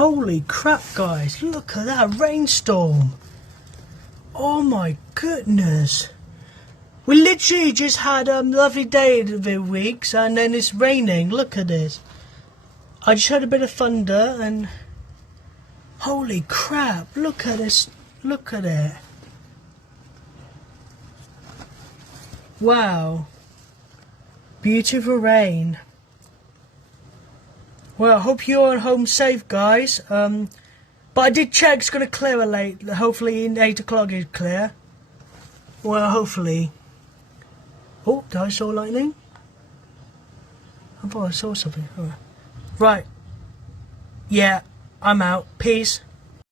Holy crap, guys, look at that rainstorm. Oh my goodness. We literally just had a lovely day of the weeks and then it's raining. Look at this. I just heard a bit of thunder and holy crap, look at this. Look at it. Wow. Beautiful rain. Well, I hope you're home safe, guys. But I did check it's going to clear late. Hopefully in 8 o'clock it's clear. Well, hopefully. Oh, did I saw lightning? I thought I saw something. Right. Yeah, I'm out. Peace.